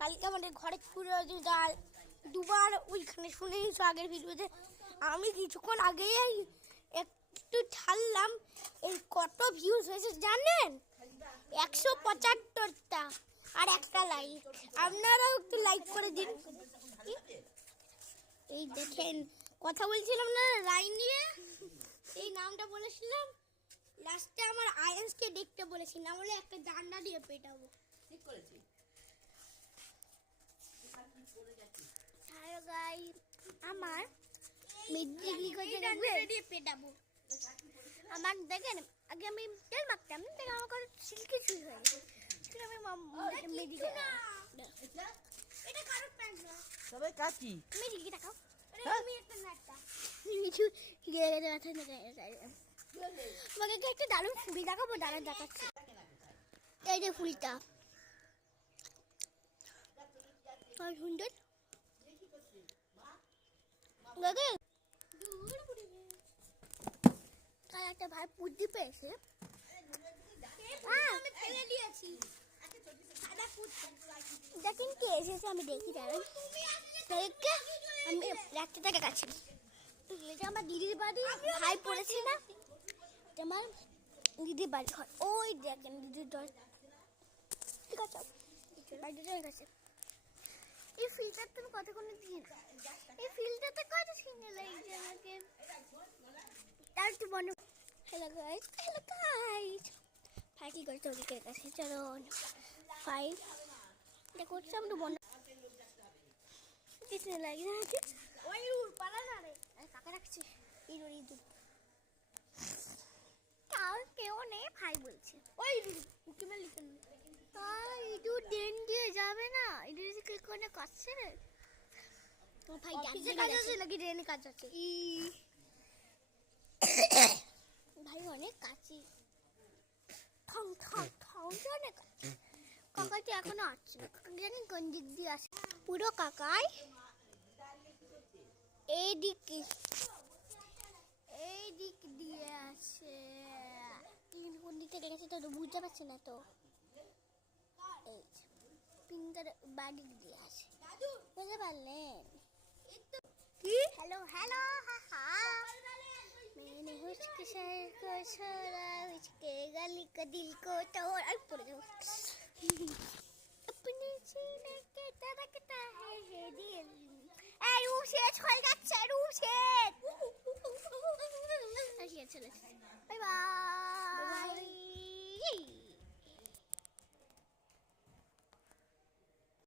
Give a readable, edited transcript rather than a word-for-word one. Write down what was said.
কালকে আমাদের ঘরে চুরি হয়েছে ডাল দুবার, ওইখানে শুনে নিয়েছো আগের ভিডিওতে। আমি কিছুক্ষণ আগেই একটু ছাড়লাম, এই কত ভিউজ হয়েছে জানেন? 175টা আর একটা লাইক। আপনারাও একটু লাইক করে দিন। এই দেখেন, কথা বলছিলাম না লাইন নিয়ে, এই নামটা বলেছিলাম, লাস্টে আমার আয়েন্সকে দেখতে বলেছি, না বলে একটা ডান্ডা দিয়ে পেটাবো। ঠিক করেছি। হ্যালো গাইস, আমার মিডলি করে ডান্ডা দিয়ে পেটাবো। আমার দেখেন, আগে আমি তেল মাখতাম, দেখেন আমার কত সিল্কি চুল হয়ে গেছে। আমি মেডিকে এটা কারোর প্যান্ট না, সবাই কাকি মেডিকে টাকাও। আমি একটা নাটটা কিছু গিয়ে গেছে মাথায় নিয়ে আমাকে একটা দারুণ ফুল দেখাবো, দাঁড়া দেখাচ্ছি। এই যে ফুলটা সুন্দর, একটা ভাই বুদ্ধি পেয়েছে, দেখেন কে এসেছে, আমি দেখি দাঁড়ান, আমি রাত্রে থেকে কাছে আমার দিদির বাড়ি, ভাই পড়েছি না, আমার দিদির বাড়ি ঘর, ওই দেখেন দিদির দর, ঠিক আছে বাড়িটার কাছে। এই ফিল্টার তুমি কতক্ষণ দিয়ে না, এই ফিল্টারটা কত সুন্দর লাগছে আমাকে, তার একটু বন্ধ। হ্যালো গাইস, হ্যালো গাইস, ভাই কি করছে ওদিকের কাছে, চলো ভাই এটা করছে, আমি বন্ধ কিছু লাগে ওই পালা না রে, কাকা রাখছি এই দুধ কাল কেউ নেই, ভাই বলছে ওই উকি মেলে লিখে তাই ইঁদুর ডেন দিয়ে যাবে না, ইঁদুর কি কোনে কাছে রে, তো ভাই অফিসে কাজ আছে নাকি ড্রেনে কাজ আছে, ভাই অনেক কাছে, ঠং ঠং ঠং অনেক কাছে। কাকাটি এখনো আসছে না, কাকা জানি কোন দিক দিয়ে আসে, পুরো কাকাই এই দিক দিয়ে আসে, কোন দিক থেকে গেছে তো বুঝতে পারছি না, তো এই পিন্টার বাড়ি দিয়ে আসে, বুঝতে পারলেন কি? হ্যালো হ্যালো হা मैंने उसके सर को छोड़ा, उसके गली का दिल को तोड़, अब पड़ जाओ अपने सीने के धड़कता है दिल, ए रूसे छोड़ যাচ্ছে रूसे, अच्छा चलो बाय बाय।